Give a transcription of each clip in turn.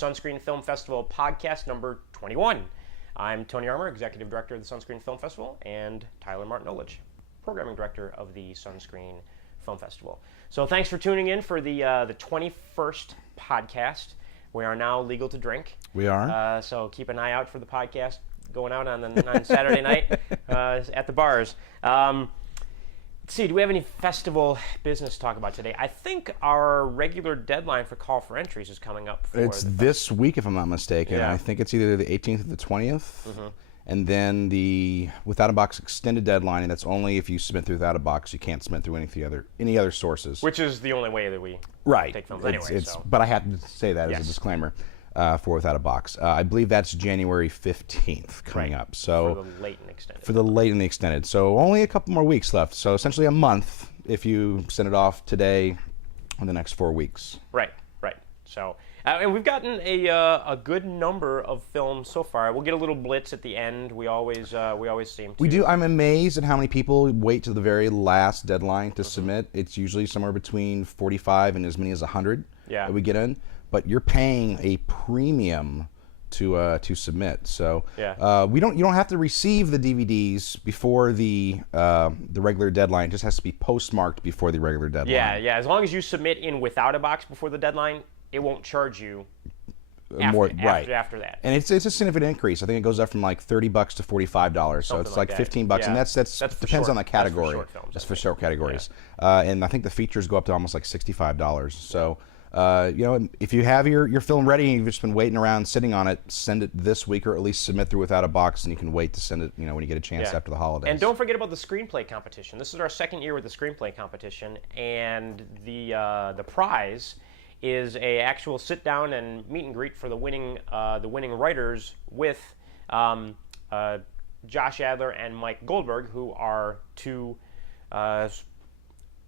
Sunscreen Film Festival podcast number 21. I'm Tony Armour, Executive Director of the Sunscreen Film Festival, and Tyler Martinolich, Programming Director of the Sunscreen Film Festival. So thanks for tuning in for the 21st podcast. We are now legal to drink. We are. So keep an eye out for the podcast going out on Saturday night at the bars. Let's see, do we have any festival business to talk about today? I think our regular deadline for call for entries is coming up. It's this week, if I'm not mistaken. Yeah. I think it's either the 18th or the 20th. Mm-hmm. And then the Without a Box extended deadline, and that's only if you submit through Without a Box. You can't submit through any other sources. Which is the only way that we take films anyway. But I have to say that as a disclaimer for Without a Box. I believe that's January 15th coming up. So for the late and extended. For the late and the extended. So only a couple more weeks left. So essentially a month if you send it off today in the next 4 weeks. Right. So, and we've gotten a good number of films so far. We'll get a little blitz at the end. We always seem to. We do. I'm amazed at how many people wait to the very last deadline to submit. It's usually somewhere between 45 and as many as 100 that we get in. But you're paying a premium to submit. So you don't have to receive the DVDs before the regular deadline. It just has to be postmarked before the regular deadline. Yeah. As long as you submit in Without a Box before the deadline, it won't charge you after that. And it's a significant increase. I think it goes up from like $30 to $45. So it's like $15, and that's depends on the category. That's for short categories. And I think the features go up to almost like $65. So if you have your film ready and you've just been waiting around sitting on it, send it this week, or at least submit through Without a Box, and you can wait to send it when you get a chance after the holidays. And don't forget about the screenplay competition. This is our second year with the screenplay competition, and the prize is a actual sit down and meet and greet for the winning writers with Josh Adler and Mike Goldberg, who are two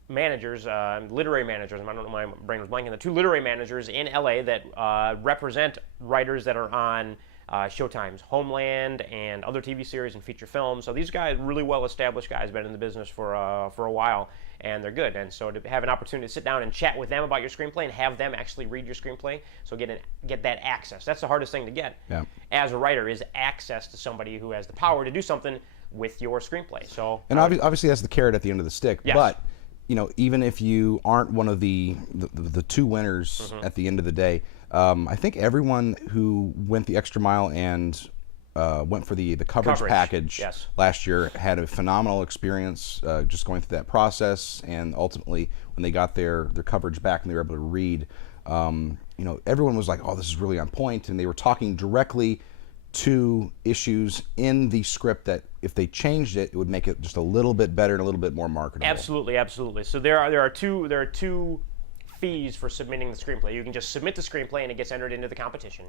managers, literary managers. I don't know, my brain was blanking. The two literary managers in LA that represent writers that are on Showtime's Homeland and other TV series and feature films. So these guys, really well-established guys, been in the business for a while, and they're good. And so to have an opportunity to sit down and chat with them about your screenplay and have them actually read your screenplay, so get that access. That's the hardest thing to get as a writer, is access to somebody who has the power to do something with your screenplay. So obviously that's the carrot at the end of the stick. Yes. But even if you aren't one of the two winners at the end of the day, I think everyone who went the extra mile and went for the coverage package last year had a phenomenal experience just going through that process, and ultimately when they got their coverage back and they were able to read, everyone was like, oh, this is really on point, and they were talking directly to issues in the script that if they changed it, it would make it just a little bit better and a little bit more marketable. Absolutely. So there are two fees for submitting the screenplay. You can just submit the screenplay and it gets entered into the competition,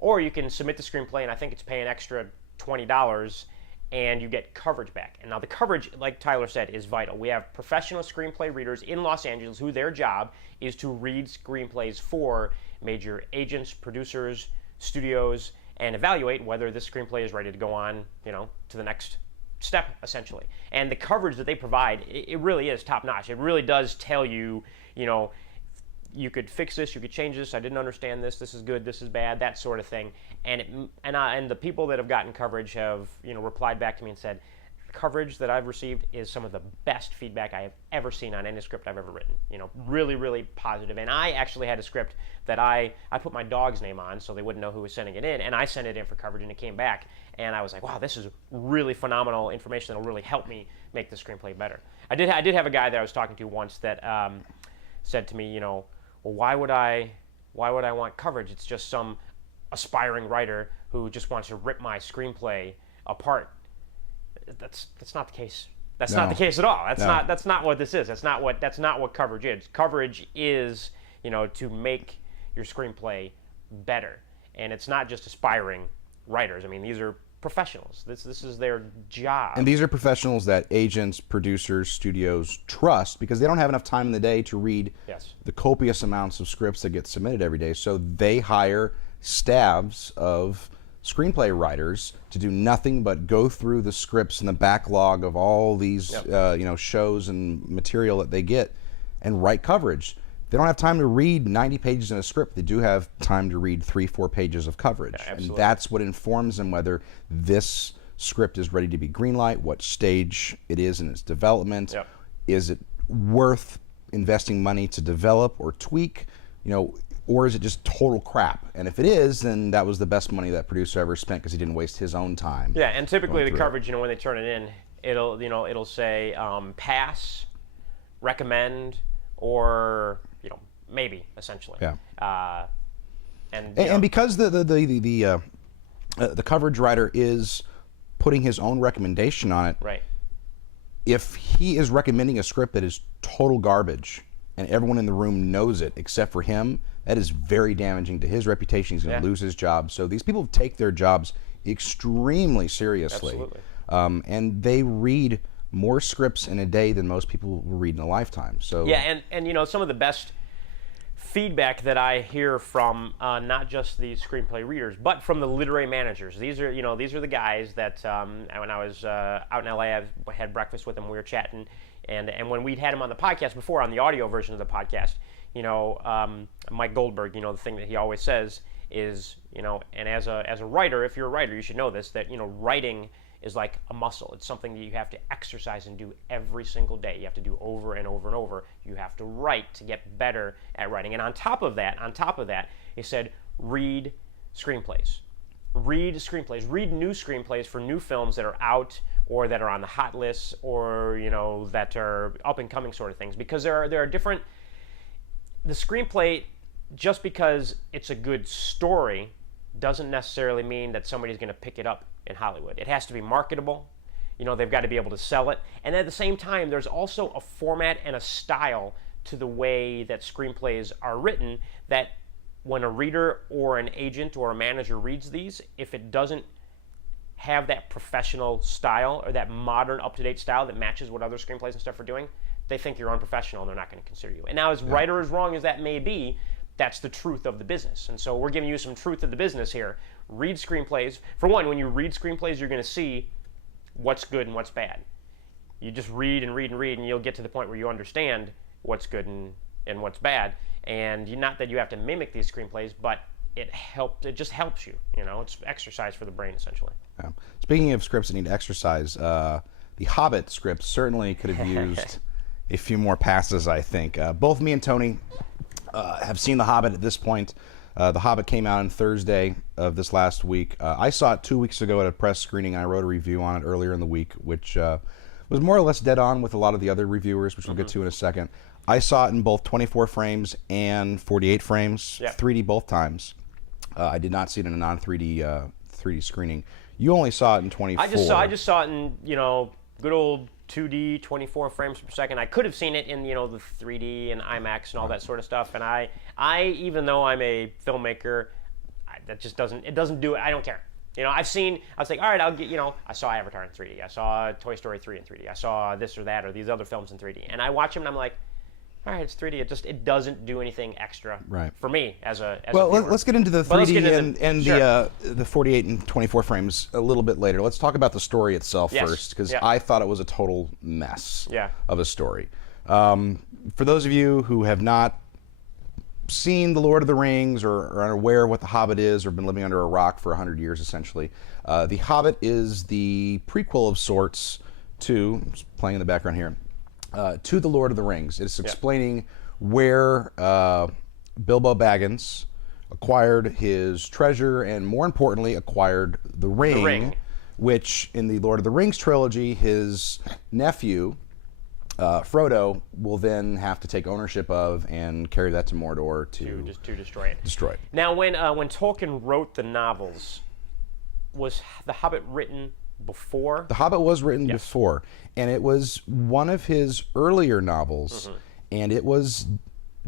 or you can submit the screenplay and I think it's paying extra $20 and you get coverage back. And now the coverage, like Tyler said, is vital. We have professional screenplay readers in Los Angeles who their job is to read screenplays for major agents, producers, studios, and evaluate whether this screenplay is ready to go on, to the next step, essentially. And the coverage that they provide, it really is top-notch. It really does tell you, you could fix this, you could change this, I didn't understand this is good, this is bad, that sort of thing. And the people that have gotten coverage have, replied back to me and said, coverage that I've received is some of the best feedback I have ever seen on any script I've ever written. Really, really positive. And I actually had a script that I put my dog's name on so they wouldn't know who was sending it in, and I sent it in for coverage and it came back, and I was like, wow, this is really phenomenal information that'll really help me make the screenplay better. I did have a guy that I was talking to once that said to me, well, why would I want coverage? It's just some aspiring writer who just wants to rip my screenplay apart. That's not the case. That's not the case at all. That's not what this is. That's not what coverage is. Coverage is, to make your screenplay better. And it's not just aspiring writers. I mean, these are professionals. This is their job. And these are professionals that agents, producers, studios trust because they don't have enough time in the day to read the copious amounts of scripts that get submitted every day. So they hire staffs of screenplay writers to do nothing but go through the scripts and the backlog of all these shows and material that they get and write coverage. they don't have time to read 90 pages in a script. They do have time to read 3-4 pages of coverage. Yeah, and that's what informs them whether this script is ready to be greenlight, what stage it is in its development. Yep. Is it worth investing money to develop or tweak, or is it just total crap? And if it is, then that was the best money that producer ever spent because he didn't waste his own time. Yeah, and typically the coverage, when they turn it in, it'll say pass, recommend, or maybe, essentially. Yeah. And because the coverage writer is putting his own recommendation on it, right. If he is recommending a script that is total garbage and everyone in the room knows it except for him, that is very damaging to his reputation. He's going to lose his job. So these people take their jobs extremely seriously. Absolutely. And they read more scripts in a day than most people will read in a lifetime. So yeah, and some of the best feedback that I hear from not just the screenplay readers, but from the literary managers. These are the guys that when I was out in LA, I had breakfast with them. We were chatting, and when we'd had him on the podcast before, on the audio version of the podcast, Mike Goldberg, the thing that he always says is, and as a writer, if you're a writer, you should know this, that writing is like a muscle. It's something that you have to exercise and do every single day. You have to do over and over and over. You have to write to get better at writing. And on top of that, he said, read screenplays. Read screenplays. Read new screenplays for new films that are out or that are on the hot lists or, that are up and coming sort of things. Because there are different, the screenplay, just because it's a good story doesn't necessarily mean that somebody's going to pick it up in Hollywood. It has to be marketable. They've got to be able to sell it. And at the same time, there's also a format and a style to the way that screenplays are written that when a reader or an agent or a manager reads these, if it doesn't have that professional style or that modern, up-to-date style that matches what other screenplays and stuff are doing, they think you're unprofessional and they're not going to consider you. And now, as right or as wrong as that may be, that's the truth of the business. And so we're giving you some truth of the business here. Read screenplays. For one, when you read screenplays, you're going to see what's good and what's bad. You just read and read and read, and you'll get to the point where you understand what's good and what's bad. And not that you have to mimic these screenplays, but it just helps you. It's exercise for the brain, essentially. Yeah. Speaking of scripts that need exercise, the Hobbit script certainly could have used a few more passes, I think. Both me and Tony have seen The Hobbit at this point. The Hobbit came out on Thursday of this last week. I saw it 2 weeks ago at a press screening. I wrote a review on it earlier in the week, which was more or less dead on with a lot of the other reviewers, which we'll get to in a second. I saw it in both 24 frames and 48 frames, 3D both times. I did not see it in a non-3D 3D screening. You only saw it in 24. I just saw it in good old 2D, 24 frames per second. I could have seen it in the 3D and IMAX and all that sort of stuff. And I even though I'm a filmmaker, that just doesn't do it. I don't care. I was like, all right, I'll get, I saw Avatar in 3D. I saw Toy Story 3 in 3D. I saw this or that or these other films in 3D. And I watch them and I'm like, all right, it's 3D. It doesn't do anything extra for me as a viewer. Let's get into the 3D and the 48 and 24 frames a little bit later. Let's talk about the story itself first, because I thought it was a total mess of a story. For those of you who have not seen The Lord of the Rings or are unaware of what The Hobbit is or been living under a rock for 100 years, essentially, The Hobbit is the prequel of sorts to, just playing in the background here, to The Lord of the Rings. It's explaining where Bilbo Baggins acquired his treasure and, more importantly, acquired the ring, which in the Lord of the Rings trilogy, his nephew, Frodo, will then have to take ownership of and carry that to Mordor to destroy it. Now, when Tolkien wrote the novels, was The Hobbit written before? The Hobbit was written before, and it was one of his earlier novels, and it was,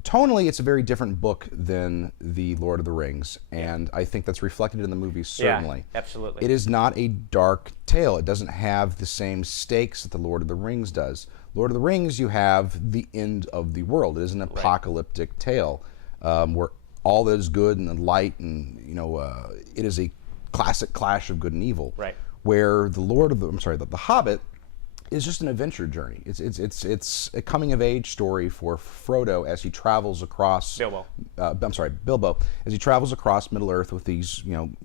tonally, it's a very different book than The Lord of the Rings, and I think that's reflected in the movie, certainly. Yeah, absolutely. It is not a dark tale. It doesn't have the same stakes that The Lord of the Rings does. Lord of the Rings, you have the end of the world. It is an apocalyptic tale where all that is good and light, and it is a classic clash of good and evil. Right. Where the Hobbit is just an adventure journey. It's a coming of age story for Frodo as he travels across Bilbo as he travels across Middle Earth with these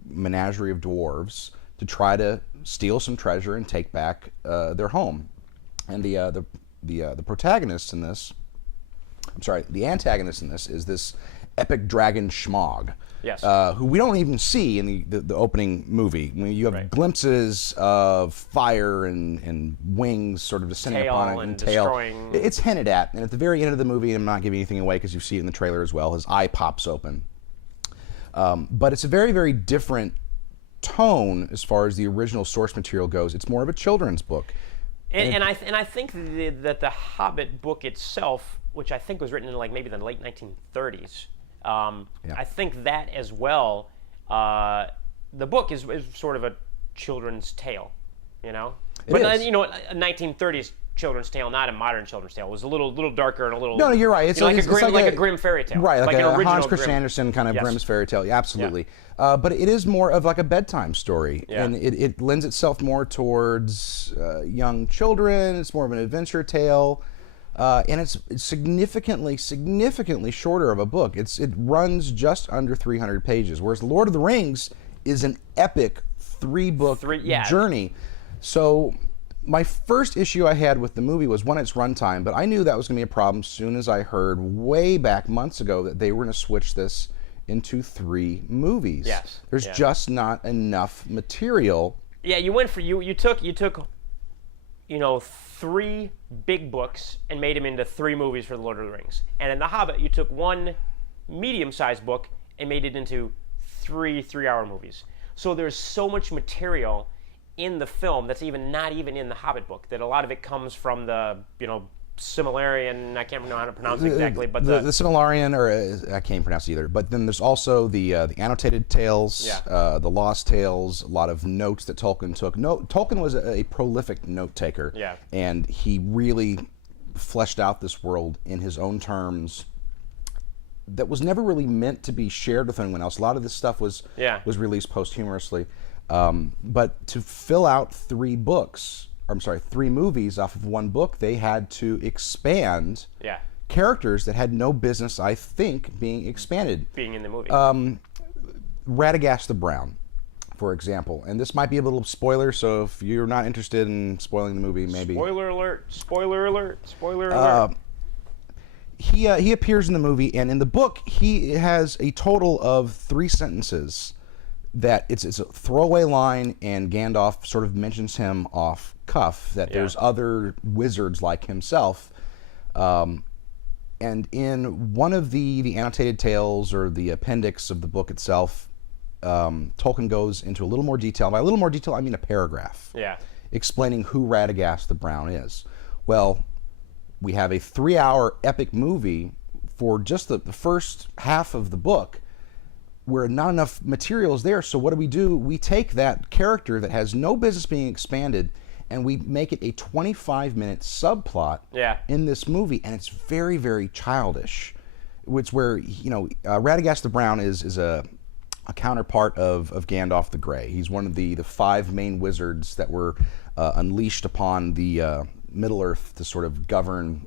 menagerie of dwarves to try to steal some treasure and take back their home. And the protagonist in this, the antagonist in this is this epic dragon Schmog. Yes. Who we don't even see in the opening movie. I mean, you have glimpses of fire and wings sort of descending upon it, and tail. Destroying. It's hinted at, and at the very end of the movie, I'm not giving anything away because you see it in the trailer as well, his eye pops open. But it's a very, very different tone as far as the original source material goes. It's more of a children's book. And I think that the Hobbit book itself, which I think was written in like maybe the late 1930s, I think that as well, the book is sort of a children's tale, But a 1930s children's tale, not a modern children's tale. It was a little darker and a little. No, you're right. It's like a Grimm fairy tale, right? Like an a original Hans Christian Andersen kind of Grimm's fairy tale. Yeah, absolutely. Yeah. But it is more of like a bedtime story, and it lends itself more towards young children. It's more of an adventure tale. And it's significantly shorter of a book. It runs just under 300 pages, whereas Lord of the Rings is an epic three-book journey. So my first issue I had with the movie was its runtime, but I knew that was going to be a problem as soon as I heard way back months ago that they were going to switch this into 3 movies. Yes. There's just not enough material. Yeah, you took 3 big books and made them into 3 movies for The Lord of the Rings. And in The Hobbit, you took 1 medium-sized book and made it into 3 3-hour movies. So there's so much material in the film that's not even in the Hobbit book, that a lot of it comes from the, Silmarillion. I can't remember how to pronounce it exactly, but the Silmarillion, or I can't pronounce it either. But then there's also the annotated tales, the lost tales, a lot of notes that Tolkien took. Tolkien was a prolific note taker, and he really fleshed out this world in his own terms. That was never really meant to be shared with anyone else. A lot of this stuff was released posthumously, but to fill out 3 movies off of 1 book, they had to expand characters that had no business, I think, being expanded. Being in the movie. Radagast the Brown, for example. And this might be a little spoiler, so if you're not interested in spoiling the movie, maybe... Spoiler alert, spoiler alert, spoiler alert. He appears in the movie, and in the book, he has a total of 3 sentences that it's a throwaway line, and Gandalf sort of mentions him off cuff, that there's other wizards like himself. And in one of the annotated tales or the appendix of the book itself, Tolkien goes into a little more detail. By a little more detail, I mean a paragraph. Explaining who Radagast the Brown is. Well, we have a 3-hour epic movie for just the first half of the book, where not enough material is there. So what do? We take that character that has no business being expanded, and we make it a 25-minute subplot in this movie, and it's very, very childish. It's where Radagast the Brown is a counterpart of Gandalf the Grey. He's one of the 5 main wizards that were unleashed upon the Middle Earth to sort of govern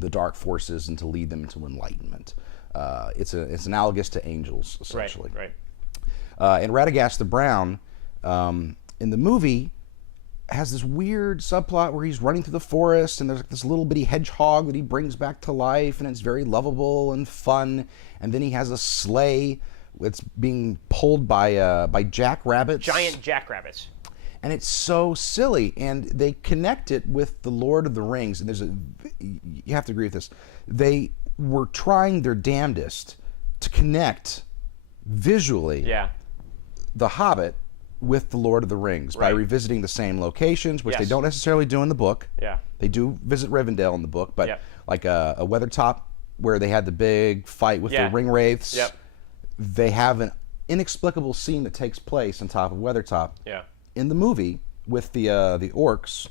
the dark forces and to lead them into enlightenment. It's analogous to angels, essentially. Right. And Radagast the Brown, in the movie, has this weird subplot where he's running through the forest, and there's like this little bitty hedgehog that he brings back to life, and it's very lovable and fun. And then he has a sleigh that's being pulled by jackrabbits. Giant jackrabbits. And it's so silly, and they connect it with the Lord of the Rings. And you have to agree with this. They were trying their damnedest to connect visually the Hobbit with the Lord of the Rings by revisiting the same locations, which they don't necessarily do in the book. They do visit Rivendell in the book, but like a Weathertop where they had the big fight with the ring wraiths. They have an inexplicable scene that takes place on top of Weathertop. In the movie with the orcs,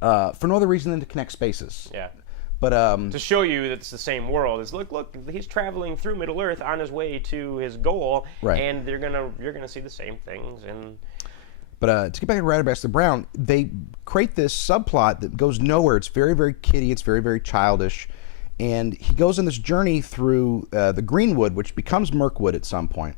for no other reason than to connect spaces. But to show you that it's the same world. Is look, he's traveling through Middle Earth on his way to his goal, and you're gonna see the same things. And But to get back to Red Bastard Brown, they create this subplot that goes nowhere. It's very, very kiddie. It's very, very childish. And he goes on this journey through the Greenwood, which becomes Mirkwood at some point.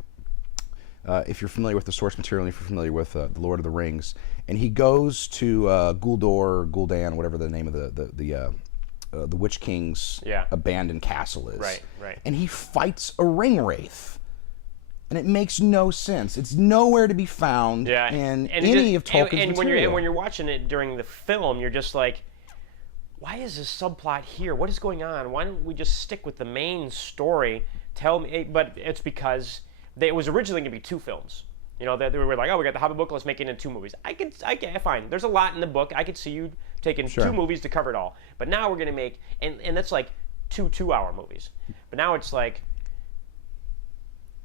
If you're familiar with the source material, and if you're familiar with The Lord of the Rings. And he goes to Gul'dan, whatever the name of the Witch King's abandoned castle is. Right, right. And he fights a ring wraith. And it makes no sense. It's nowhere to be found in any of Tolkien's material. And when you're watching it during the film, you're just like, why is this subplot here? What is going on? Why don't we just stick with the main story? Tell me. But it's because it was originally going to be 2 films. You know, they were like, oh, we got the Hobbit book, let's make it into 2 movies. Fine. There's a lot in the book. I could see you taking 2 movies to cover it all. But now we're going to make, and that's like 2 2-hour movies. But now it's like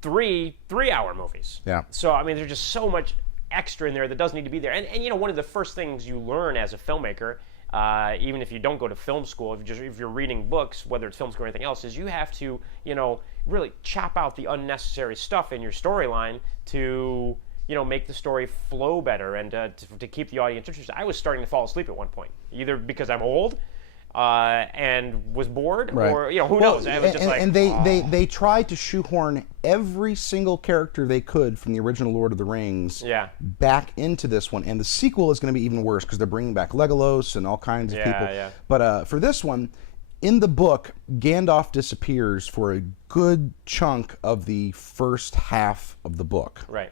3 3-hour movies. Yeah. So, I mean, there's just so much extra in there that doesn't need to be there. And you know, one of the first things you learn as a filmmaker, even if you don't go to film school, if you're reading books, whether it's film school or anything else, is you have to, you know, really chop out the unnecessary stuff in your storyline to, you know, make the story flow better and to keep the audience interested. I was starting to fall asleep at one point, either because I'm old and was bored, or, you know, who knows? I was just like, and they tried to shoehorn every single character they could from the original Lord of the Rings back into this one, and the sequel is going to be even worse because they're bringing back Legolas and all kinds of people. But for this one, in the book, Gandalf disappears for a good chunk of the first half of the book. Right.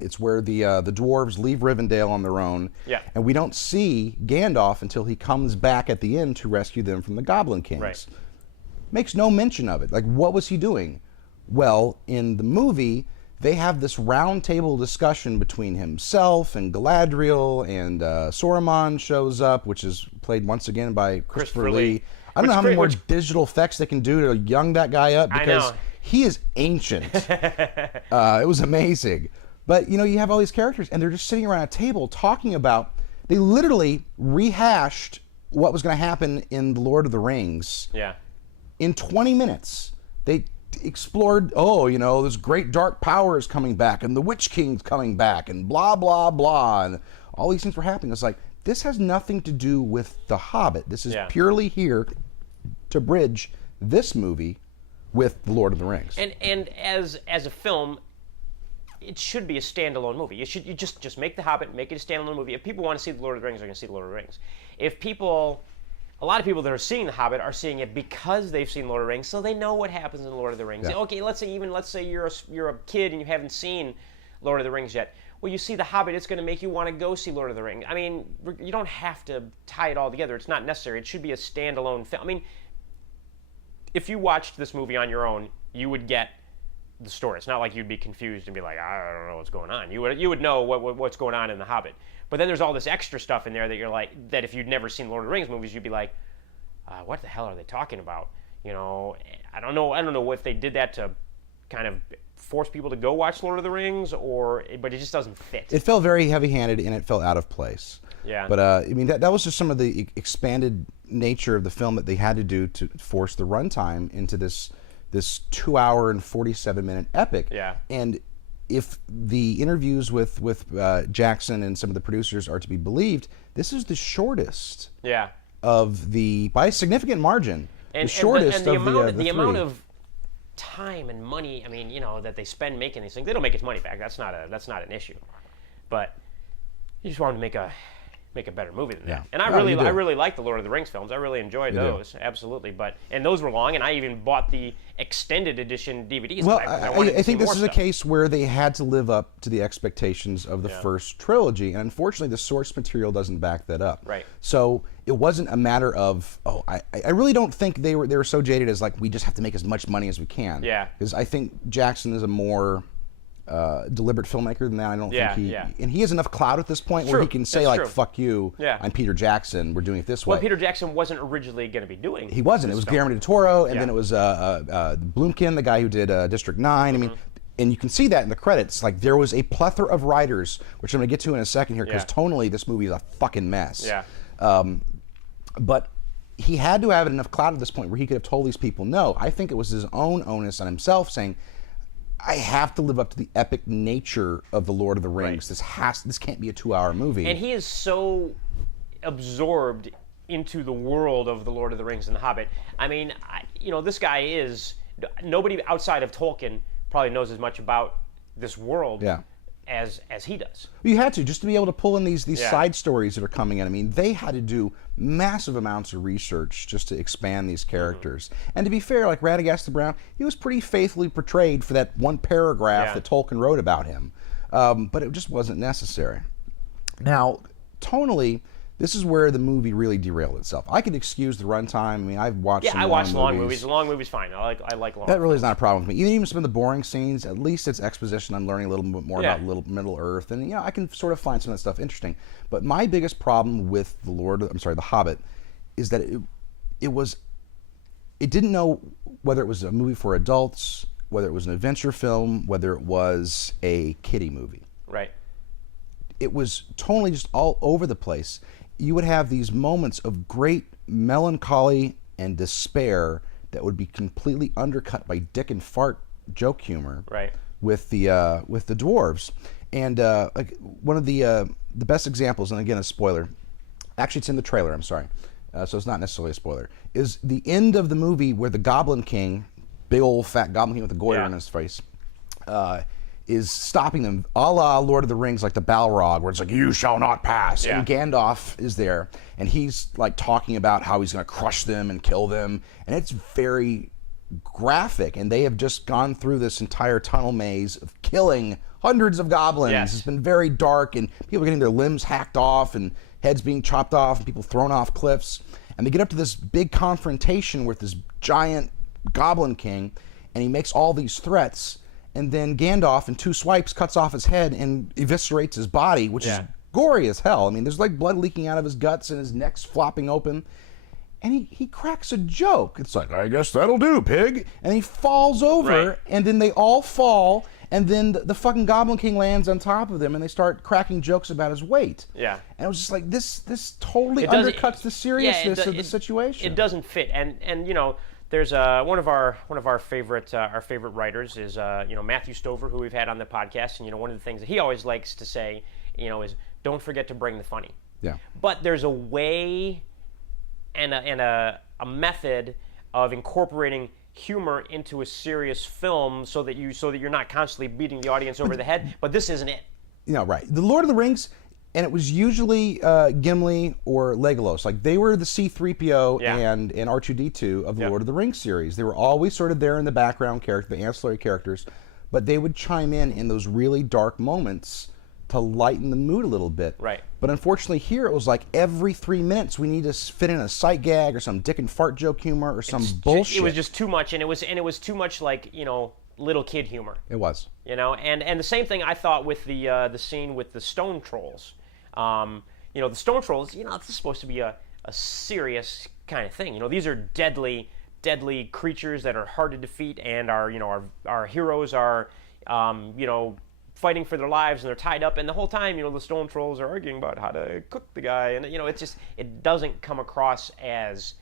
It's where the dwarves leave Rivendell on their own, and we don't see Gandalf until he comes back at the end to rescue them from the Goblin Kings. Right. Makes no mention of it. Like, what was he doing? Well, in the movie, they have this round table discussion between himself and Galadriel, and Saruman shows up, which is played once again by Christopher Lee. I don't know how many more digital effects they can do to young that guy up, because he is ancient. It was amazing. But, you know, you have all these characters, and they're just sitting around a table talking about, they literally rehashed what was going to happen in The Lord of the Rings in 20 minutes. They explored, oh, you know, this great dark power is coming back, and the Witch King's coming back, and blah, blah, blah, and all these things were happening. It's like, this has nothing to do with The Hobbit. This is purely here to bridge this movie with The Lord of the Rings. And as a film, it should be a standalone movie. You just make The Hobbit, make it a standalone movie. If people want to see The Lord of the Rings, they're going to see The Lord of the Rings. A lot of people that are seeing The Hobbit are seeing it because they've seen Lord of the Rings, so they know what happens in The Lord of the Rings. Okay, let's say you're a kid and you haven't seen Lord of the Rings yet. Well, you see The Hobbit, it's going to make you want to go see Lord of the Rings. I mean, you don't have to tie it all together. It's not necessary. It should be a standalone film. I mean, if you watched this movie on your own, you would get the story. It's not like you'd be confused and be like, I don't know what's going on. You would know what's going on in The Hobbit. But then there's all this extra stuff in there that you're like, that if you'd never seen Lord of the Rings movies, you'd be like, what the hell are they talking about? You know, I don't know if they did that to kind of force people to go watch Lord of the Rings, but it just doesn't fit. It felt very heavy-handed and it felt out of place. Yeah. But I mean, that was just some of the expanded nature of the film that they had to do to force the runtime into this 2-hour and 47-minute epic. Yeah. And if the interviews with Jackson and some of the producers are to be believed, this is the shortest. By a significant margin, the shortest of the the amount of time and money, I mean, you know, that they spend making these things, they don't make its money back. That's not an issue. But you just want to make a better movie than that. And I really like the Lord of the Rings films. I really enjoyed those, absolutely. And those were long, and I even bought the extended edition DVDs. Well, I think this is a case where they had to live up to the expectations of the first trilogy, and unfortunately, the source material doesn't back that up. Right. So it wasn't a matter of, I really don't think they were so jaded as like, we just have to make as much money as we can. Yeah. Because I think Jackson is a more deliberate filmmaker than that. I don't think and he has enough clout at this point where he can say fuck you, I'm Peter Jackson, we're doing it this way. Well, Peter Jackson wasn't originally going to be doing He wasn't. It was Guillermo del Toro, and then it was Blumkin, the guy who did District 9. I mean, and you can see that in the credits. Like, there was a plethora of writers, which I'm going to get to in a second here, because tonally this movie is a fucking mess. But he had to have enough clout at this point where he could have told these people no. I think it was his own onus on himself saying, I have to live up to the epic nature of the Lord of the Rings. Right. This can't be a 2-hour movie. And he is so absorbed into the world of the Lord of the Rings and the Hobbit. I mean, this guy is, nobody outside of Tolkien probably knows as much about this world as he does. You had to, just to be able to pull in these side stories that are coming in. I mean, they had to do massive amounts of research just to expand these characters. And to be fair, like Radagast the Brown, he was pretty faithfully portrayed for that one paragraph that Tolkien wrote about him. But it just wasn't necessary. Now, tonally, this is where the movie really derailed itself. I could excuse the runtime. I mean, I've watched some long movies. The long movie's fine. I like long. That really is not a problem with me. Even some of the boring scenes, at least it's exposition. I'm learning a little bit more about Middle Earth, and I can sort of find some of that stuff interesting. But my biggest problem with The Hobbit, is that it didn't know whether it was a movie for adults, whether it was an adventure film, whether it was a kiddie movie. Right. It was totally just all over the place. You would have these moments of great melancholy and despair that would be completely undercut by dick and fart joke humor, with the dwarves. And one of the best examples, and again a spoiler, actually it's in the trailer. I'm sorry, so it's not necessarily a spoiler. Is the end of the movie where the Goblin King, big old fat Goblin King with a goiter on his face, is stopping them, a la Lord of the Rings, like the Balrog, where it's like, you shall not pass. And Gandalf is there, and he's like talking about how he's going to crush them and kill them, and it's very graphic. And they have just gone through this entire tunnel maze of killing hundreds of goblins. It's been very dark, and people are getting their limbs hacked off, and heads being chopped off, and people thrown off cliffs. And they get up to this big confrontation with this giant Goblin King, and he makes all these threats. And then Gandalf, in 2 swipes, cuts off his head and eviscerates his body, which is gory as hell. I mean, there's like blood leaking out of his guts and his neck's flopping open. And he cracks a joke. It's like, I guess that'll do, pig. And he falls over, and then they all fall, and then the fucking Goblin King lands on top of them, and they start cracking jokes about his weight. Yeah. And it was just like, this totally undercuts the seriousness of the situation. It doesn't fit. And there's one of our favorite writers is Matthew Stover, who we've had on the podcast, and one of the things that he always likes to say is, don't forget to bring the funny. Yeah. But there's a way and a method of incorporating humor into a serious film so that you're not constantly beating the audience over the head. But this isn't it. Right. The Lord of the Rings. And it was usually Gimli or Legolas. Like, they were the C-3PO and R2-D2 of the Lord of the Rings series. They were always sort of there in the background character, the ancillary characters, but they would chime in those really dark moments to lighten the mood a little bit. Right. But unfortunately here it was like every 3 minutes we need to fit in a sight gag or some dick and fart joke humor or some bullshit. It was just too much, and it was too much like, little kid humor. It was. And the same thing I thought with the scene with the stone trolls. The stone trolls, this is supposed to be a serious kind of thing. These are deadly creatures that are hard to defeat, and our heroes are, fighting for their lives, and they're tied up, and the whole time, the stone trolls are arguing about how to cook the guy, and it doesn't come across as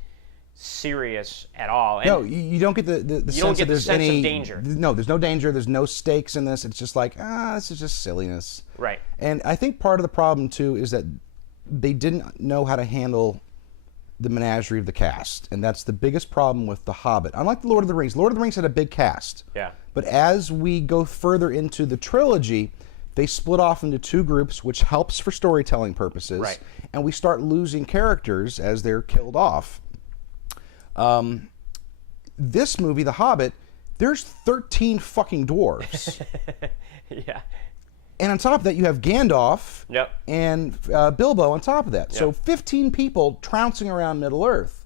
serious at all. And no, you don't get the sense that there's any of danger. No, there's no danger. There's no stakes in this. It's just like, this is just silliness. Right. And I think part of the problem too is that they didn't know how to handle the menagerie of the cast, and that's the biggest problem with The Hobbit. Unlike the Lord of the Rings, Lord of the Rings had a big cast. Yeah. But as we go further into the trilogy, they split off into 2 groups, which helps for storytelling purposes. Right. And we start losing characters as they're killed off. This movie, The Hobbit, there's 13 fucking dwarves. Yeah. And on top of that, you have Gandalf and Bilbo on top of that. Yep. So 15 people trouncing around Middle-earth.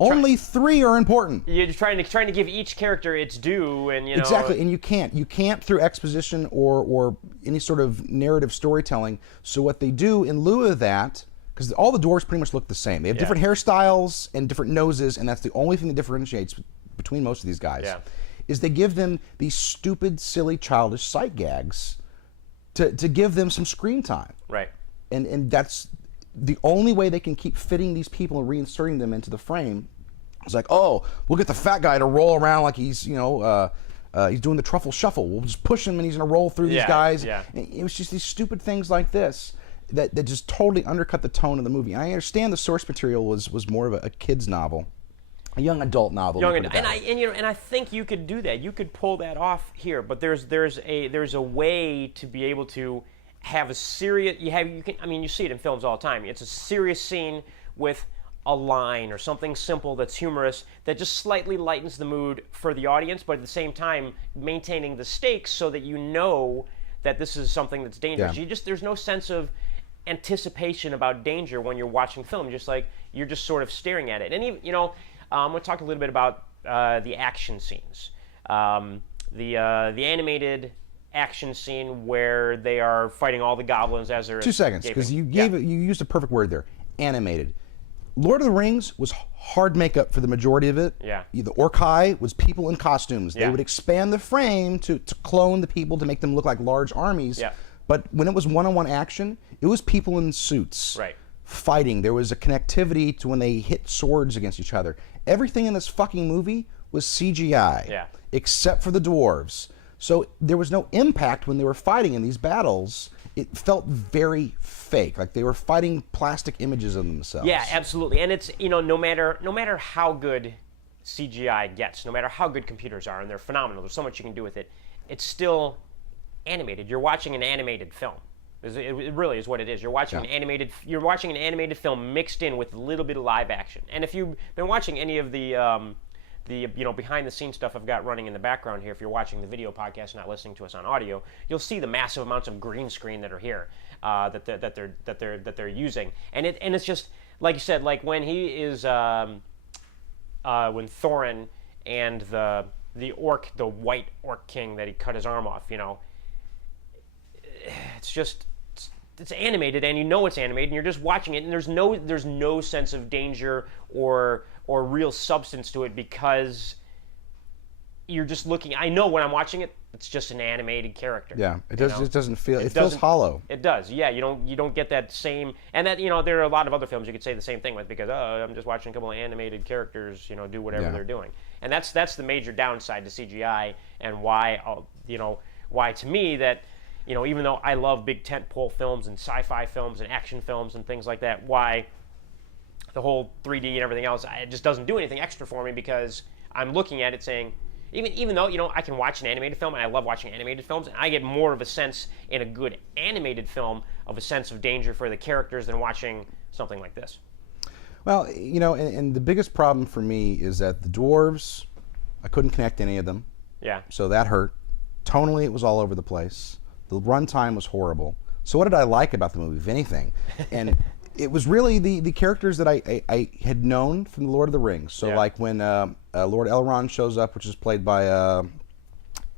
Only 3 are important. You're trying to give each character its due, and exactly, and you can't through exposition or any sort of narrative storytelling. So what they do in lieu of that, because all the dwarves pretty much look the same. They have different hairstyles and different noses, and that's the only thing that differentiates between most of these guys. Yeah. Is they give them these stupid, silly, childish sight gags to give them some screen time. Right. And that's the only way they can keep fitting these people and reinserting them into the frame. It's like, oh, we'll get the fat guy to roll around like he's, he's doing the truffle shuffle. We'll just push him, and he's going to roll through these guys. Yeah. And it was just these stupid things like this that just totally undercut the tone of the movie. I understand the source material was more of a kid's novel. A young adult novel. And I think you could do that. You could pull that off here, but there's a way to be able to have a serious. You see it in films all the time. It's a serious scene with a line or something simple that's humorous that just slightly lightens the mood for the audience, but at the same time maintaining the stakes so that you know that this is something that's dangerous. Yeah. There's no sense of anticipation about danger when you're watching film. You're just sort of staring at it. And even, I'm going to talk a little bit about the action scenes. The animated action scene where they are fighting all the goblins as they're 2 seconds, because you used a perfect word there. Animated. Lord of the Rings was hard makeup for the majority of it. Yeah. The Orcai was people in costumes. They Yeah. would expand the frame to clone the people to make them look like large armies. Yeah. But when it was one-on-one action, it was people in suits. Right. Fighting. There was a connectivity to when they hit swords against each other. Everything in this fucking movie was CGI. Yeah. Except for the dwarves. So there was no impact when they were fighting in these battles. It felt very fake, like they were fighting plastic images of themselves. Yeah, absolutely. And it's, no matter how good CGI gets, no matter how good computers are, and they're phenomenal, there's so much you can do with it, it's still animated. You're watching an animated film. It really is what it is. You're watching an animated film mixed in with a little bit of live action. And if you've been watching any of the behind the scenes stuff I've got running in the background here, if you're watching the video podcast, not listening to us on audio, you'll see the massive amounts of green screen that are here that they're using. And it's just like you said, like when he is when Thorin and the white orc king that he cut his arm off, it's animated, and it's animated, and you're just watching it, and there's no sense of danger or real substance to it, because you're just looking. I know when I'm watching it, it's just an animated character. Yeah, it does. It doesn't feel. It feels hollow. It does. Yeah, you don't get that same. And that there are a lot of other films you could say the same thing with, because I'm just watching a couple of animated characters, do whatever they're doing. And that's the major downside to CGI, and why to me that. Even though I love big tentpole films and sci-fi films and action films and things like that, why the whole 3D and everything else, it just doesn't do anything extra for me, because I'm looking at it saying, even though, I can watch an animated film, and I love watching animated films, and I get more of a sense in a good animated film of a sense of danger for the characters than watching something like this. Well, and the biggest problem for me is that the dwarves, I couldn't connect any of them. Yeah. So that hurt. Tonally, it was all over the place. The runtime was horrible. So what did I like about the movie, if anything? And it was really the characters that I had known from the Lord of the Rings. So like when Lord Elrond shows up, which is played by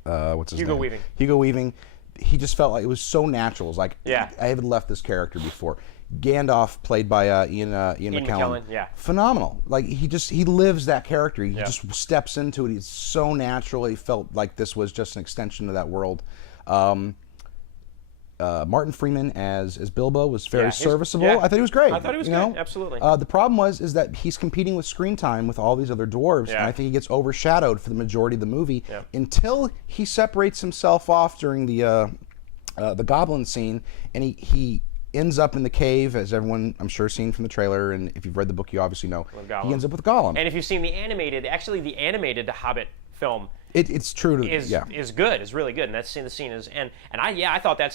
what's his name? Hugo Weaving. He just felt like it was so natural. It was like I haven't left this character before. Gandalf, played by Ian McKellen. Yeah. Phenomenal. Like he lives that character. He just steps into it. He's so natural. He felt like this was just an extension of that world. Martin Freeman as Bilbo was very serviceable. I thought he was great. I thought he was good. Absolutely. The problem is that he's competing with screen time with all these other dwarves, and I think he gets overshadowed for the majority of the movie until he separates himself off during the goblin scene, and he ends up in the cave, as everyone I'm sure seen from the trailer, and if you've read the book, you obviously know. He ends up with Gollum. And if you've seen the animated Hobbit film. It's true to is good. It's really good, and the scene is I thought that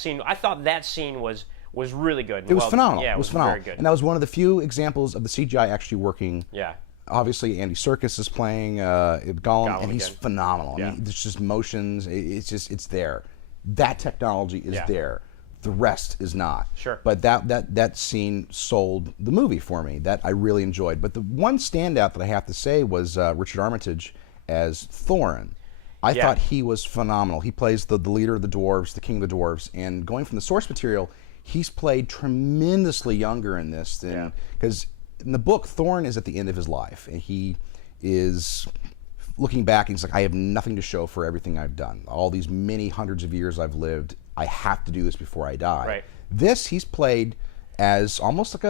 scene was really good. It was phenomenal. Yeah, it was phenomenal. Very good. And that was one of the few examples of the CGI actually working. Yeah. Obviously, Andy Serkis is playing Gollum, and he's again. phenomenal. Yeah. I mean, there's just motions. It's there. That technology is there. The rest is not. Sure. But that scene sold the movie for me. That I really enjoyed. But the one standout that I have to say was Richard Armitage as Thorin. I thought he was phenomenal. He plays the leader of the dwarves, the king of the dwarves, and going from the source material, he's played tremendously younger in this than because in the book Thorin is at the end of his life, and he is looking back and he's like, I have nothing to show for everything I've done. All these many hundreds of years I've lived, I have to do this before I die. Right. This he's played as almost like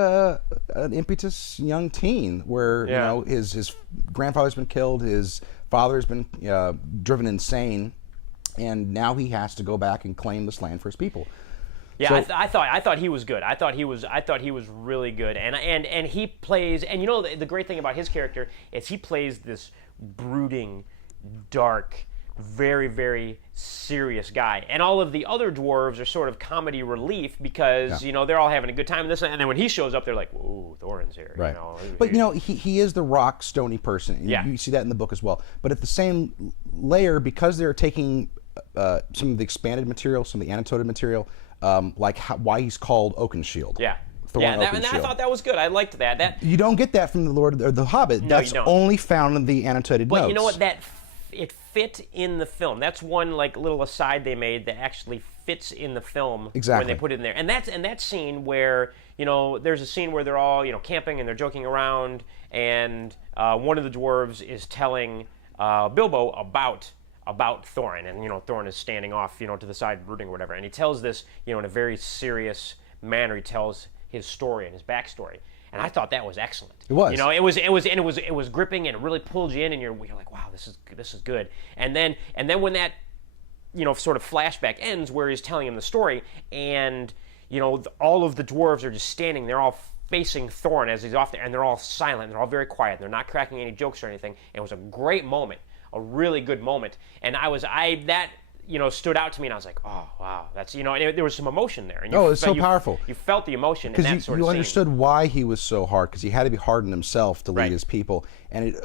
an impetuous young teen, where his grandfather's been killed, his father's been driven insane, and now he has to go back and claim this land for his people. Yeah, so, I thought he was good. I thought he was really good, and he plays. And you know, the great thing about his character is he plays this brooding, dark, very, very serious guy. And all of the other dwarves are sort of comedy relief because you know they're all having a good time in this. And then when he shows up, they're like, "Ooh, Thorin's here." Right. You know? But you know, he is the rock, stony person. And you see that in the book as well. But at the same layer, because they're taking some of the expanded material, some of the annotated material. Like why he's called Oakenshield. Yeah. Thorin And I thought that was good. I liked that. You don't get that from the Hobbit. No, that's only found in the annotated notes. But you know what? It fit in the film. That's one like little aside they made that actually fits in the film when they put it in there. And that scene where you know there's a scene where they're all camping and they're joking around, and one of the dwarves is telling Bilbo about Thorin, and Thorin is standing off to the side brooding or whatever, and he tells this in a very serious manner. He tells his story and his backstory, and I thought that was excellent. It was. It was gripping, and it really pulled you in, and you're like, wow, this is good. And then when that sort of flashback ends, where he's telling him the story, and all of the dwarves are just standing, they're all facing Thorin as he's off there, and they're all silent, they're all very quiet, they're not cracking any jokes or anything. And it was a great moment. A really good moment, and that stood out to me, and I was like, oh wow, that's and there was some emotion there. And it's so powerful. You felt the emotion in that sort of scene. You scene. understood why he was so hard, because he had to be hard on himself to lead his people,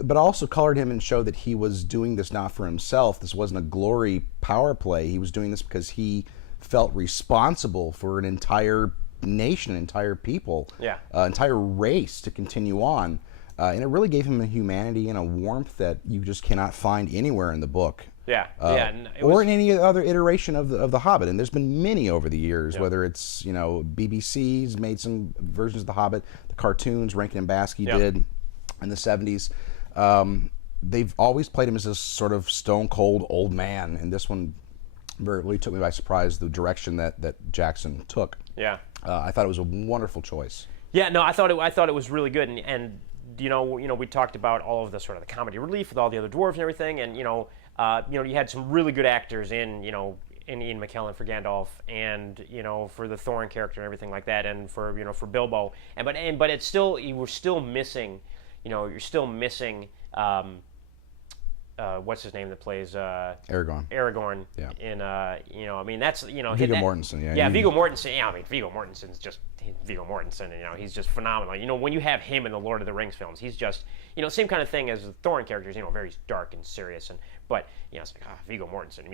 but also colored him and showed that he was doing this not for himself. This wasn't a glory power play. He was doing this because he felt responsible for an entire nation, entire people, entire race to continue on. And it really gave him a humanity and a warmth that you just cannot find anywhere in the book. Or in any other iteration of the Hobbit. And there's been many over the years, whether it's, BBC's made some versions of the Hobbit, the cartoons Rankin and Baskey did in the 70s. They've always played him as this sort of stone cold old man. And this one really took me by surprise, the direction that Jackson took. I thought it was a wonderful choice. I thought it was really good, and we talked about all of the sort of the comedy relief with all the other dwarves and everything, and you had some really good actors in Ian McKellen for Gandalf, and for the Thorin character and everything like that, and for for Bilbo, but it's still you're still missing what's his name that plays Aragorn. In that's Viggo Mortensen. Viggo Mortensen. Viggo Mortensen's just Viggo Mortensen. He's just phenomenal. When you have him in the Lord of the Rings films, he's just same kind of thing as the Thorin characters. Very dark and serious, but it's like Viggo Mortensen.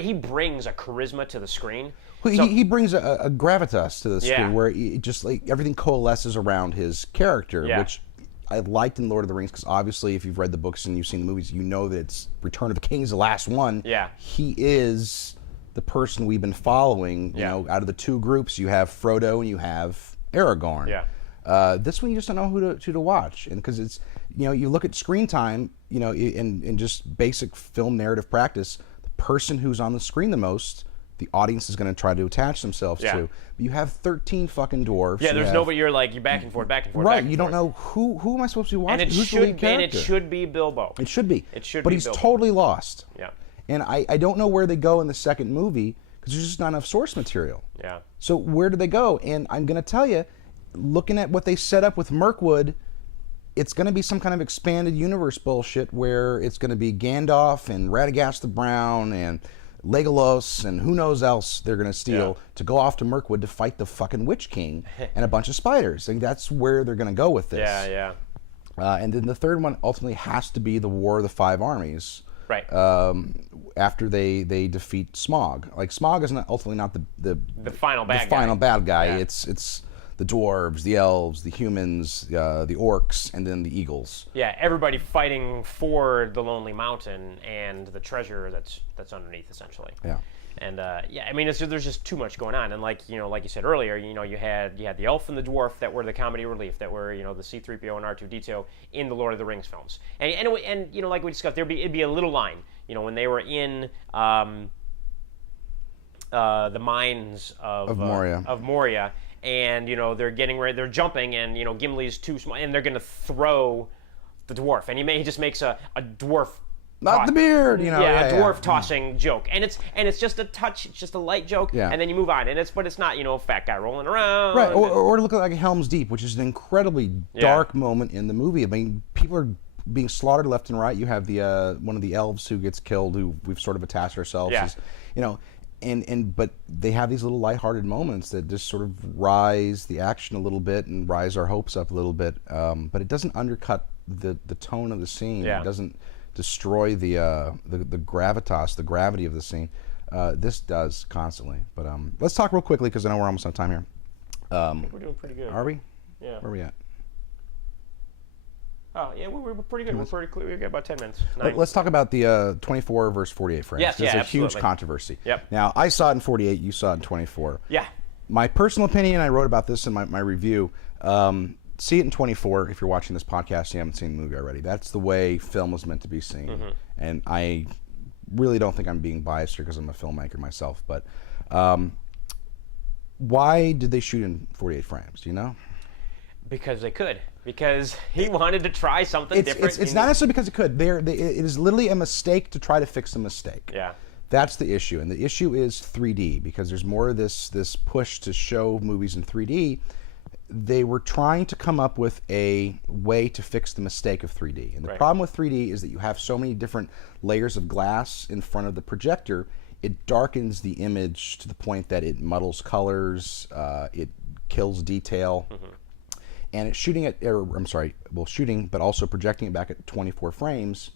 He brings a charisma to the screen. Well, he brings a gravitas to the screen where just like everything coalesces around his character, which I liked in Lord of the Rings, because obviously if you've read the books and you've seen the movies, you know that it's Return of the King is the last one. He is the person we've been following. Out of the two groups, you have Frodo and you have Aragorn. This one you just don't know who to watch, and because it's you look at screen time, in just basic film narrative practice, the person who's on the screen the most, the audience is going to try to attach themselves to. But you have 13 fucking dwarves. There's nobody. You're back and forth. Right. You don't know who am I supposed to be watching. And it should be Bilbo. It should be. But he's Bilbo. Totally lost. And I don't know where they go in the second movie, because there's just not enough source material. So where do they go? And I'm going to tell you, looking at what they set up with Mirkwood, it's going to be some kind of expanded universe bullshit where it's going to be Gandalf and Radagast the Brown and Legolas and who knows else they're going to steal to go off to Mirkwood to fight the fucking Witch King and a bunch of spiders. I think that's where they're going to go with this. And then the third one ultimately has to be the War of the Five Armies. After they defeat Smaug. Like, Smaug is ultimately not the final bad guy. The final bad guy. It's the dwarves, the elves, the humans, the orcs, and then the eagles. Everybody fighting for the Lonely Mountain and the treasure that's underneath, essentially. And there's just too much going on. And like you said earlier, you had the elf and the dwarf that were the comedy relief, that were the C-3PO and R2-D2 in the Lord of the Rings films. And like we discussed, it'd be a little line, when they were in the mines of Moria. And they're getting ready, they're jumping, and Gimli's too small, and they're going to throw the dwarf, and he just makes a dwarf not the beard, you know. A dwarf tossing joke, and it's just a touch, it's just a light joke, and then you move on, but it's not a fat guy rolling around, right? Or look like Helm's Deep, which is an incredibly dark moment in the movie. I mean, people are being slaughtered left and right. You have the one of the elves who gets killed, who we've sort of attached ourselves as, but they have these little lighthearted moments that just sort of rise the action a little bit and rise our hopes up a little bit. But it doesn't undercut the tone of the scene. It doesn't destroy the gravitas, the gravity of the scene. This does constantly. But let's talk real quickly because I know we're almost out of time here. I think we're doing pretty good. Are we? Yeah. Where are we at? Oh, yeah, we're pretty good. We're pretty clear. We've got about 10 minutes. Let's talk about the 24 versus 48 frames. Yes, There's a absolutely. huge controversy. Yep. Now, I saw it in 48. You saw it in 24. Yeah. My personal opinion, I wrote about this in my review, see it in 24 if you're watching this podcast and you haven't seen the movie already. That's the way film is meant to be seen. Mm-hmm. And I really don't think I'm being biased here because I'm a filmmaker myself. But why did they shoot in 48 frames? Do you know? Because they could. Because he wanted to try something different. It's not necessarily because it could. It is literally a mistake to try to fix a mistake. Yeah. That's the issue. And the issue is 3D, because there's more of this push to show movies in 3D. They were trying to come up with a way to fix the mistake of 3D. And the problem with 3D is that you have so many different layers of glass in front of the projector, it darkens the image to the point that it muddles colors, it kills detail. Mm-hmm. And it's shooting but also projecting it back at 24 frames.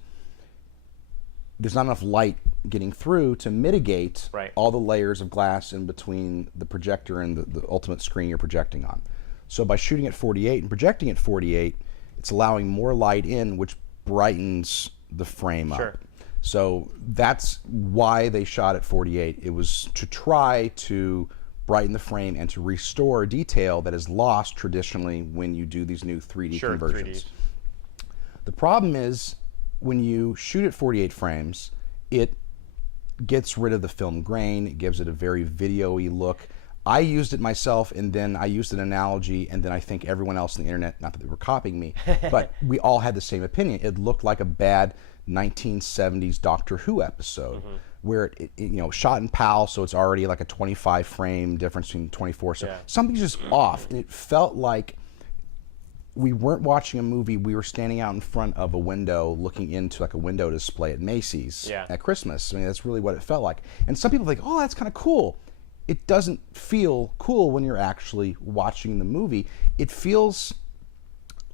There's not enough light getting through to mitigate all the layers of glass in between the projector and the ultimate screen you're projecting on. So by shooting at 48 and projecting at 48, it's allowing more light in, which brightens the frame up. So that's why they shot at 48. It was to try to brighten the frame and to restore detail that is lost traditionally when you do these new 3D conversions. 3D. The problem is when you shoot at 48 frames, it gets rid of the film grain, it gives it a very video-y look. I used it myself, and then I used an analogy, and then I think everyone else on the internet, not that they were copying me, but we all had the same opinion. It looked like a bad 1970s Doctor Who episode, where it shot in PAL, so it's already like a 25 frame difference between 24. So something's just off, and it felt like we weren't watching a movie. We were standing out in front of a window, looking into like a window display at Macy's at Christmas. I mean, that's really what it felt like. And some people think, oh, that's kind of cool. It doesn't feel cool when you're actually watching the movie. It feels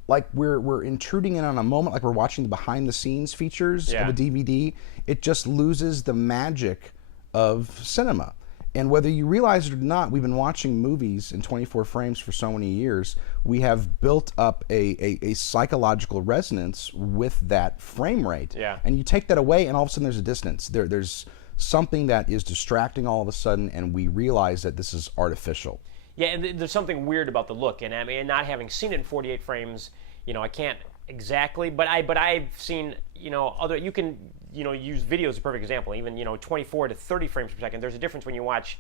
like we're intruding in on a moment, like we're watching the behind-the-scenes features of a DVD. It just loses the magic of cinema. And whether you realize it or not, we've been watching movies in 24 frames for so many years. We have built up a psychological resonance with that frame rate. And you take that away, and all of a sudden there's a dissonance. There's something that is distracting all of a sudden, and we realize that this is artificial. Yeah, and there's something weird about the look, and I mean, not having seen it in 48 frames, I can't exactly, but I've seen, other, you can, use video as a perfect example, even, 24 to 30 frames per second. There's a difference when you watch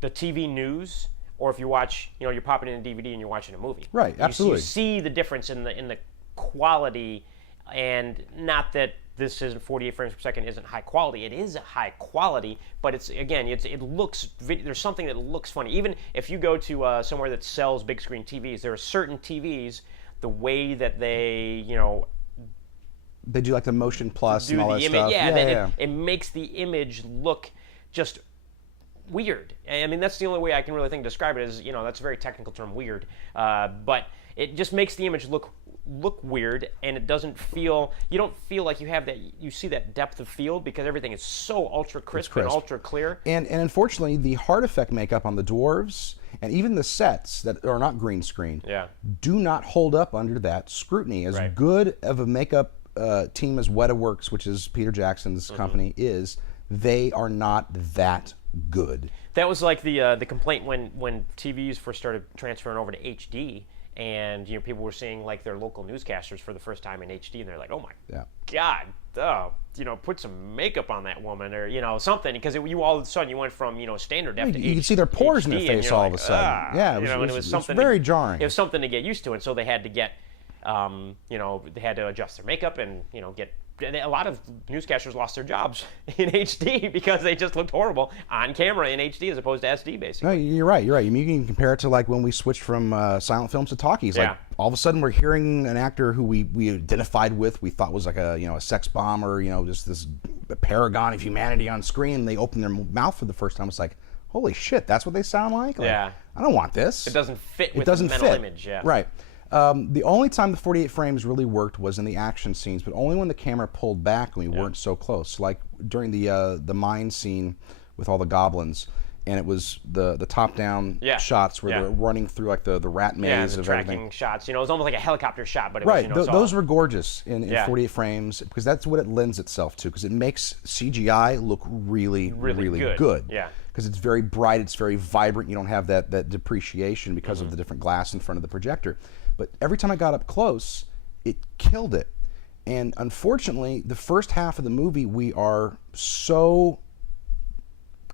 the TV news, or if you watch, you're popping in a DVD and you're watching a movie. Right, absolutely. You see the difference in the quality, and not that this isn't 48 frames per second isn't high quality. It is high quality, but it looks, there's something that looks funny. Even if you go to somewhere that sells big screen TVs, there are certain TVs, the way that they, they do like the motion plus and all that stuff. It makes the image look just weird. I mean, that's the only way I can really think to describe it is, that's a very technical term, weird. But it just makes the image look weird, and it doesn't feel, you don't feel like you see that depth of field because everything is so ultra crisp and ultra clear. And unfortunately, the hard effect makeup on the dwarves and even the sets that are not green screen do not hold up under that scrutiny. As good of a makeup team as Wetaworks, which is Peter Jackson's company, is, they are not that good. That was like the complaint when TVs first started transferring over to HD. And people were seeing like their local newscasters for the first time in HD, and they're like, "Oh my God, put some makeup on that woman," or something, because you all of a sudden you went from standard def to HD. You could see their pores in their face all of a sudden. It was very jarring. It was something to get used to, and so they had to get, they had to adjust their makeup and get a lot of newscasters lost their jobs in HD because they just looked horrible on camera in HD as opposed to SD, basically. No, you're right. You're right. I mean, you can compare it to like when we switched from silent films to talkies. Like all of a sudden, we're hearing an actor who we identified with, we thought was like a sex bomb or just this paragon of humanity on screen. They open their mouth for the first time. It's like, holy shit, that's what they sound like. I don't want this. It doesn't fit with the mental image. Yeah. Right. The only time the 48 frames really worked was in the action scenes, but only when the camera pulled back and we weren't so close. Like during the mine scene with all the goblins, and it was the top-down shots where they're running through like the rat maze the of tracking everything. shots. It was almost like a helicopter shot, but it right. was, Those were gorgeous in 48 frames because that's what it lends itself to, because it makes CGI look really good. Yeah. Because it's very bright, it's very vibrant. You don't have that depreciation because of the different glass in front of the projector. But every time I got up close, it killed it. And unfortunately, the first half of the movie, we are so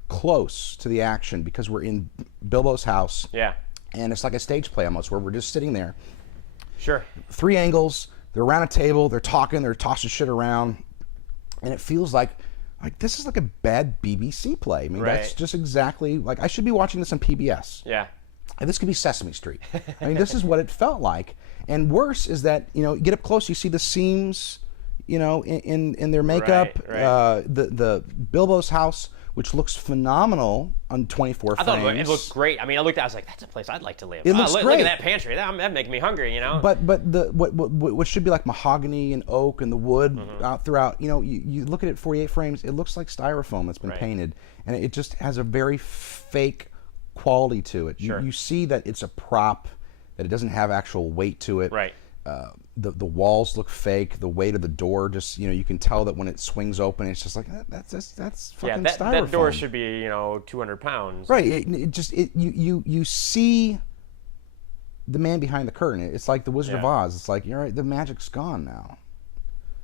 close to the action because we're in Bilbo's house. Yeah. And it's like a stage play almost, where we're just sitting there. Sure. 3 angles, they're around a table, they're talking, they're tossing shit around. And it feels like this is like a bad BBC play. I mean, that's just exactly, like I should be watching this on PBS. Yeah. And this could be Sesame Street. I mean, this is what it felt like. And worse is that, you get up close, you see the seams, in their makeup. The Bilbo's house, which looks phenomenal on 24 frames. I thought it looked great. I mean, I was like, that's a place I'd like to live. It looks great. Look at that pantry. That making me hungry, But what should be like mahogany and oak and the wood out throughout, you look at it 48 frames, it looks like styrofoam that's been painted. And it just has a very fake quality to it. Sure. You see that it's a prop, that it doesn't have actual weight to it. Right. The walls look fake. The weight of the door, just you can tell that when it swings open, it's just like that's fucking styrofoam. That door should be 200 pounds. Right. You see the man behind the curtain. It's like the Wizard of Oz. It's like, you're right, the magic's gone now.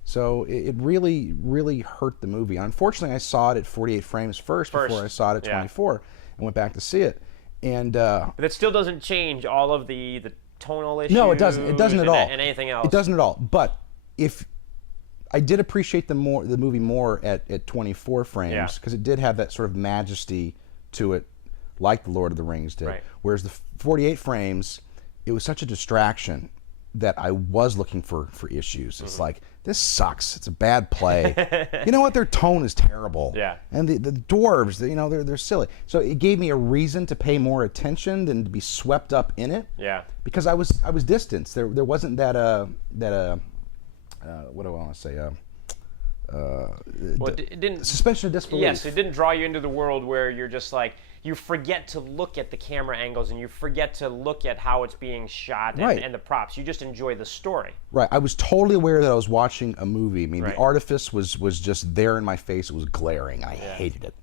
So it really hurt the movie. Unfortunately, I saw it at 48 frames first before I saw it at 24, and went back to see it. And but that still doesn't change all of the tonal issues. No, it doesn't. It doesn't at all. And anything else. It doesn't at all. But if I did appreciate the movie more at 24 frames, because it did have that sort of majesty to it, like the Lord of the Rings did. Right. Whereas the 48 frames, it was such a distraction that I was looking for issues. It's like, this sucks. It's a bad play. You know what? Their tone is terrible. Yeah. And the dwarves, they're silly. So it gave me a reason to pay more attention than to be swept up in it. Yeah. Because I was distanced. There wasn't that what do I want to say? It didn't suspension of disbelief. Yes, it didn't draw you into the world where you're just like, you forget to look at the camera angles and you forget to look at how it's being shot and the props. You just enjoy the story. Right. I was totally aware that I was watching a movie. I mean, the artifice was just there in my face. It was glaring. I hated it.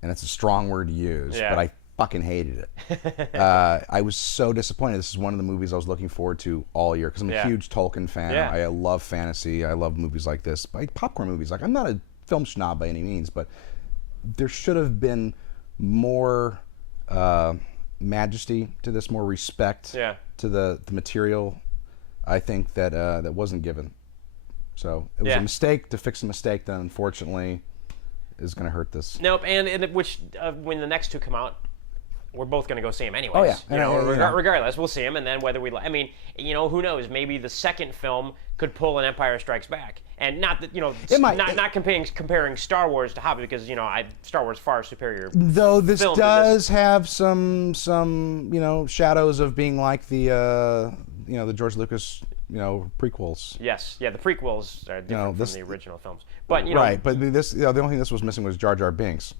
And it's a strong word to use, but I fucking hated it. I was so disappointed. This is one of the movies I was looking forward to all year because I'm a huge Tolkien fan. Yeah. I love fantasy. I love movies like this. Like popcorn movies. Like, I'm not a film snob by any means, but there should have been more majesty to this, more respect to the material. I think that wasn't given. So it was a mistake to fix a mistake that unfortunately is going to hurt this. Nope, and which when the next two come out, we're both going to go see them anyways. Oh yeah, regardless, we'll see them, and then whether we, I mean, who knows? Maybe the second film could pull an Empire Strikes Back, and not that it might, not comparing Star Wars to Hobbit, because Star Wars far superior. Though this does have some shadows of being like the George Lucas prequels. Yes, the prequels are different from the original films, but but this the only thing this was missing was Jar Jar Binks.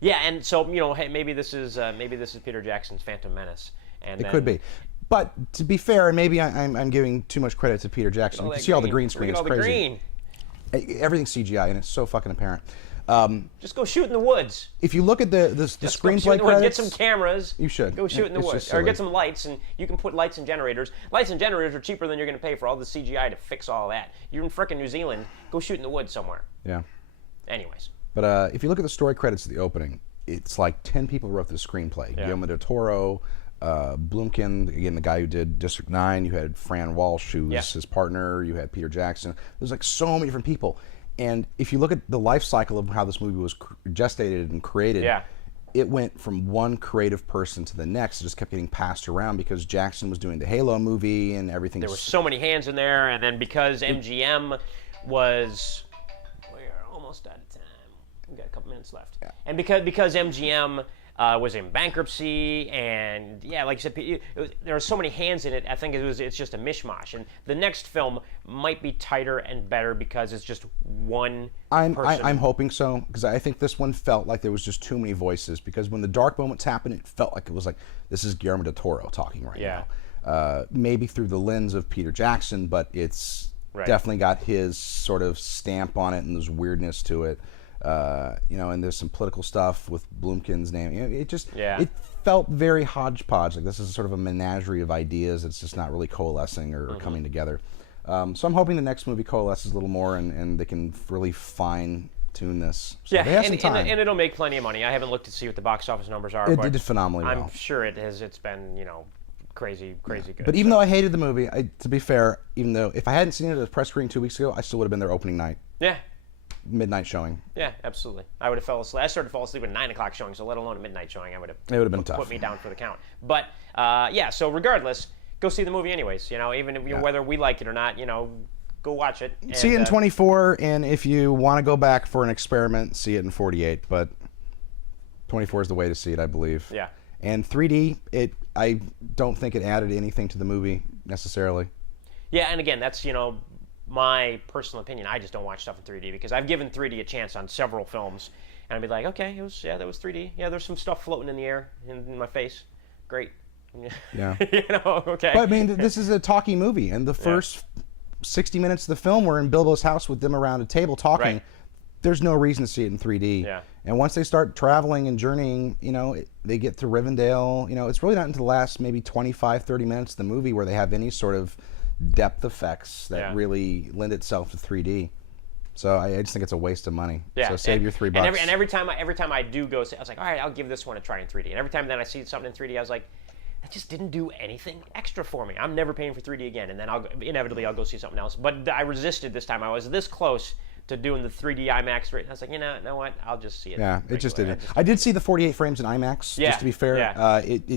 Yeah, and so hey, maybe this is Peter Jackson's Phantom Menace, and it could be. But to be fair, and maybe I'm giving too much credit to Peter Jackson. You can see all the green screen. It's crazy. Everything's CGI, and it's so fucking apparent. Just go shoot in the woods. If you look at the screenplay credits, get some cameras. You should go shoot in the woods, or get some lights, and you can put lights and generators. Lights and generators are cheaper than you're going to pay for all the CGI to fix all that. You're in frickin' New Zealand. Go shoot in the woods somewhere. Yeah. Anyways. But if you look at the story credits of the opening, it's like 10 people wrote the screenplay. Yeah. Guillermo del Toro, Blumkin, again, the guy who did District 9. You had Fran Walsh, who's Yeah. his partner. You had Peter Jackson. There's like so many different people. And if you look at the life cycle of how this movie was gestated and created, Yeah. it went from one creative person to the next. It just kept getting passed around because Jackson was doing the Halo movie and everything. There were so many hands in there, and then because MGM was, we're almost out of time. We've got a couple minutes left. Yeah. And because MGM was in bankruptcy, and yeah, like you said, there are so many hands in it. I think it's just a mishmash. And the next film might be tighter and better because it's just one person. I'm hoping so, because I think this one felt like there was just too many voices. Because when the dark moments happened, it felt like it was like, this is Guillermo del Toro talking right now. Maybe through the lens of Peter Jackson, but it's definitely got his sort of stamp on it, and there's weirdness to it. And there's some political stuff with Blumkin's name. It felt very hodgepodge. Like this is sort of a menagerie of ideas that's just not really coalescing or coming together. So I'm hoping the next movie coalesces a little more and they can really fine tune this. So they have some time. And it'll make plenty of money. I haven't looked to see what the box office numbers are. It did phenomenally well. I'm sure it has. It's been crazy good. But even though I hated the movie, to be fair, even though if I hadn't seen it at a press screening 2 weeks ago, I still would have been there opening night. Yeah. Midnight showing. Yeah, absolutely. I would have fell asleep. I started to fall asleep at 9 o'clock showing, so let alone a midnight showing, it would have been tough. Put me down for the count. But so regardless, go see the movie anyways. Even if, whether we like it or not, go watch it. See it in 24, and if you want to go back for an experiment, see it in 48. But 24 is the way to see it, I believe. Yeah. And 3D, I don't think it added anything to the movie necessarily. Yeah, and again, that's my personal opinion. I just don't watch stuff in 3D because I've given 3D a chance on several films, and I'd be like, okay, that was 3D. Yeah, there's some stuff floating in the air in my face. Great. Yeah. Okay. But I mean, this is a talkie movie, and the first 60 minutes of the film were in Bilbo's house with them around a table talking. Right. There's no reason to see it in 3D. Yeah. And once they start traveling and journeying, they get to Rivendell. It's really not until the last maybe 25, 30 minutes of the movie where they have any sort of depth effects that really lend itself to 3D. So I just think it's a waste of money. Yeah. So save your $3. And every time I do go, I was like, all right, I'll give this one a try in 3D. And every time then I see something in 3D, I was like, that just didn't do anything extra for me. I'm never paying for 3D again. And then inevitably I'll go see something else. But I resisted this time. I was this close to doing the 3D IMAX rate. I was like, you know what? I'll just see it. Yeah, it just didn't. I did see the 48 frames in IMAX, just to be fair. Yeah. It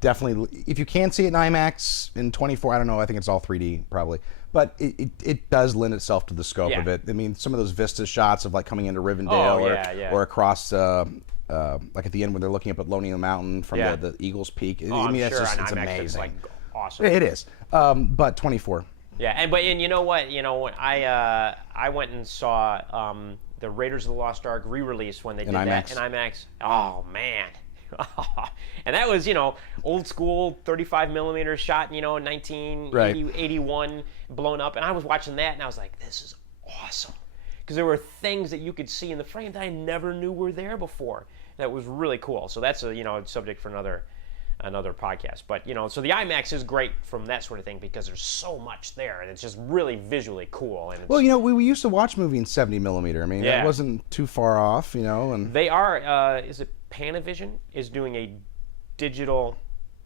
definitely, if you can see it in IMAX in 24, I don't know, I think it's all 3D probably. But it does lend itself to the scope of it. I mean, some of those vista shots of like coming into Rivendell or across, like at the end when they're looking up at Lonia Mountain from the Eagle's Peak. I'm that's sure just, on it's IMAX amazing. it's like awesome. It is. But 24. Yeah, and you know what? I went and saw the Raiders of the Lost Ark re-release when they did that in IMAX. Oh man. And that was, old school 35 millimeter shot, 1981 blown up. And I was watching that and I was like, this is awesome. Because there were things that you could see in the frame that I never knew were there before. That was really cool. So that's a subject for another podcast. But, so the IMAX is great from that sort of thing because there's so much there and it's just really visually cool. And it's, well, we used to watch movie in 70 millimeter. I mean, that wasn't too far off, and they are, is it Panavision is doing a digital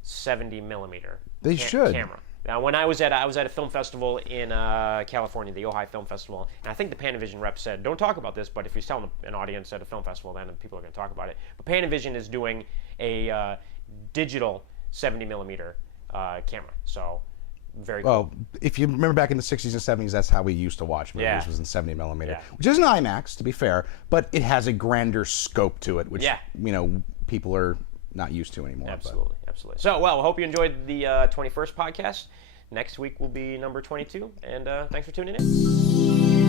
70 millimeter camera. Now, when I was at a film festival in California, the Ojai Film Festival, and I think the Panavision rep said, "Don't talk about this," but if he's telling an audience at a film festival, then people are going to talk about it. But Panavision is doing a digital 70 millimeter camera, so very cool. Well, if you remember back in the 60s and 70s, that's how we used to watch movies, was in 70 millimeter, which isn't IMAX, to be fair, but it has a grander scope to it, which people are not used to anymore. Absolutely. So, I hope you enjoyed the 21st podcast. Next week will be number 22, and thanks for tuning in.